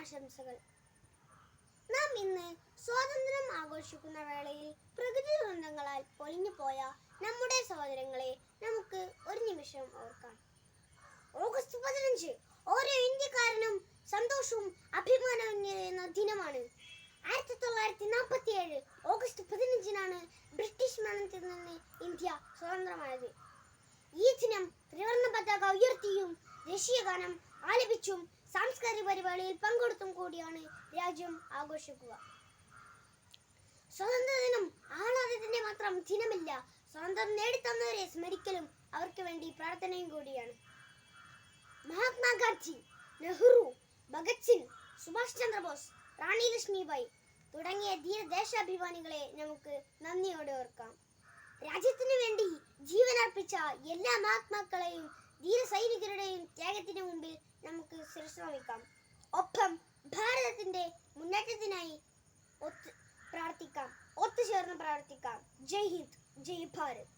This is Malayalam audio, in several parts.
ആശംസകൾ. നാം ഇന്ന് സ്വാതന്ത്ര്യം ആഘോഷിക്കുന്ന വേളയിൽ പ്രകൃതി ദുരന്തങ്ങളാൽ പൊലിഞ്ഞു പോയ നമ്മുടെ സഹോദരങ്ങളെ നമുക്ക് ഒരു നിമിഷം ഓർക്കാം. ഓഗസ്റ്റ് പതിനഞ്ച് ഓരോ ഇന്ത്യക്കാരനും സന്തോഷവും അഭിമാനവും നിറയുന്ന ദിനമാണ്. ആയിരത്തി തൊള്ളായിരത്തി നാൽപ്പത്തി ഏഴ് ഓഗസ്റ്റ് പതിനഞ്ചിനാണ് ബ്രിട്ടീഷ് മരണത്തിൽ നിന്ന് ഇന്ത്യ സ്വതന്ത്രമായത്. ഈ ദിനം ത്രിവർണ പതാക ഉയർത്തിയും ദേശീയ ഗാനം ആലപിച്ചും സാംസ്കാരിക പരിപാടിയിൽ പങ്കെടുത്തും കൂടിയാണ് രാജ്യം ആഘോഷിക്കുക. സ്വതന്ത്ര സ്വാതന്ത്ര്യദിനം ആഹ്ലാദത്തിന്റെ മാത്രം ദിനമില്ല സ്വാതന്ത്ര്യം നേടിത്തന്നവരെ സ്മരിക്കലും അവർക്ക് വേണ്ടി പ്രാർത്ഥനയും കൂടിയാണ്. മഹാത്മാഗാന്ധി നെഹ്റു ഭഗത് സിംഗ് സുഭാഷ് ചന്ദ്രബോസ് റാണി ലക്ഷ്മിബായി തുടങ്ങിയ ധീരദേശാഭിമാനികളെ നമുക്ക് നന്ദിയോടെ ഓർക്കാം. രാജ്യത്തിനു വേണ്ടി ജീവനർപ്പിച്ച എല്ലാ മഹാത്മാക്കളെയും ധീര സൈനികരുടെയും ത്യാഗത്തിന് മുമ്പിൽ നമുക്ക് ശ്രമിക്കാം ഒപ്പം ഭാരതത്തിന്റെ മുന്നേറ്റത്തിനായി ഒത്ത് പ്രാർത്ഥിക്കാം. ഒത്തുചേർന്ന് പ്രാർത്ഥിക്കാം. ജയ് ഹിന്ദ് ജയ് ഭാരത്.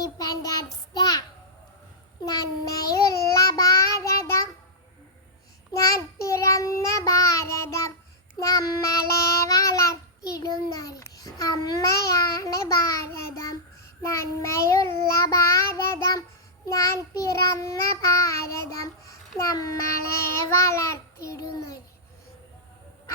ഇൻഡിപെൻഡൻസ് ഡേ നന്മയുള്ള ഭാരതം. ഞാൻ പിറന്ന ഭാരതം നമ്മളെ വളർത്തിടുന്നത് അമ്മയാണ് ഭാരതം. നന്മയുള്ള ഭാരതം. ഞാൻ പിറന്ന ഭാരതം നമ്മളെ വളർത്തിടുന്നത്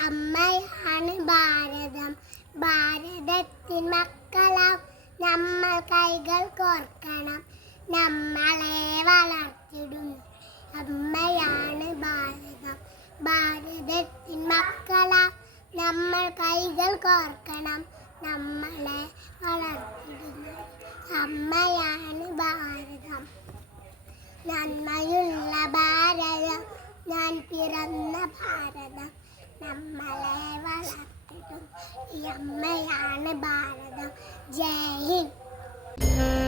അമ്മയാണ് ഭാരതം. ഭാരതത്തിൻ മക്കളാം നമ്മൾ കൈകൾ കോർക്കണം. നമ്മളെ വളർത്തിടും. അമ്മയാണ് ഭാരതം. ഭാരതത്തിൻ മക്കള. നമ്മൾ കൈകൾ കോർക്കണം. നമ്മളെ വളർത്തിടുന്നു. അമ്മയാണ് ഭാരതം. നന്മയുള്ള ഭാരതം. ഞാൻ പിറന്ന ഭാരതം. നമ്മളെ വളർത്തിടും ഈ അമ്മയാണ് ഭാരതം ജയ് ഹിന്ദ്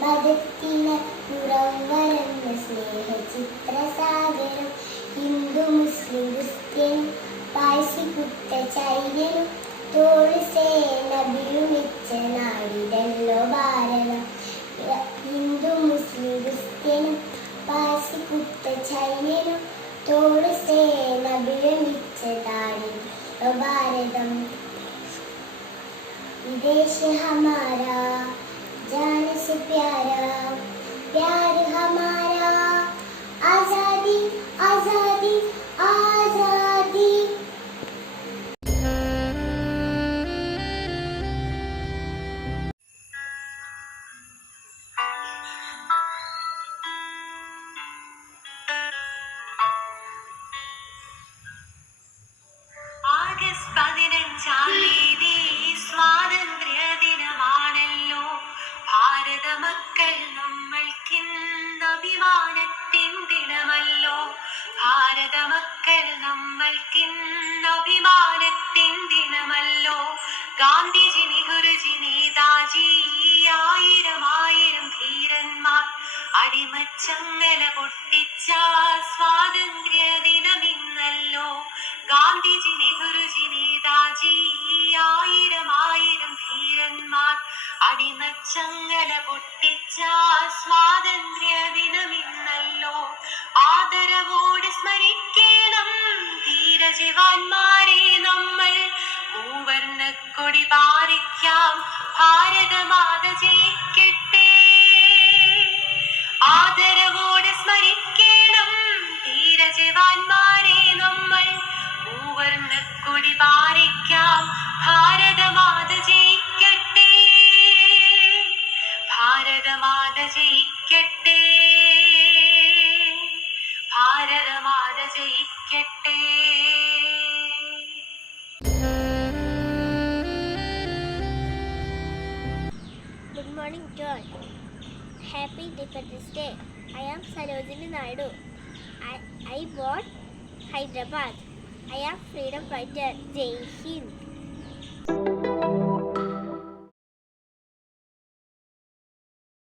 മതത്തിന് പുറംവരന്ന സ്നേഹ ചിത്രസാഗരം ഹിന്ദു മുസ്ലിം ക്രിസ്ത്യനും പാഴ്സി കുത്ത ചൈര്യനും തോളി സേനബിരുമിച്ച നാടിതല്ലോ ഭാരതം. ഹിന്ദു മുസ്ലിം ക്രിസ്ത്യനും പാഴ്സി കുത്ത ചൈര്യനും തോളി സേനബിരുമിച്ച നാടിതല്ലോ ഭാരതം. വിദേശ ഹമാ നമ്മൾക്കിന്ന് അഭിമാനത്തിൻ ദിനമല്ലോ. ഗാന്ധിജി നെഹ്റുജി നേതാജി ആയിരം ആയിരം ധീരന്മാർ അടിമച്ചങ്ങല പൊട്ടിച്ച സ്വാതന്ത്ര്യ ദിനമിന്നല്ലോ ഗാന്ധിജി നെഹ്റുജി നേതാജി ആയിരം ആയിരം ധീരന്മാർ അടിമച്ചങ്ങല പൊട്ടിച്ച സ്വാതന്ത്ര്യ കൊടി പാറിക്കാം ഭാരതമാത ജയിക്കട്ടെ ആദരവോടെ സ്മരിക്കണം ധീരജവാന്മാരെ നമ്മൾ. മൂവർണക്കൊടി പാറിക്കാം Bharat Mata morning to all. Happy Independence Day. I am Sarojini Naidu. I, I bought Hyderabad. I am freedom fighter. Jai Hind.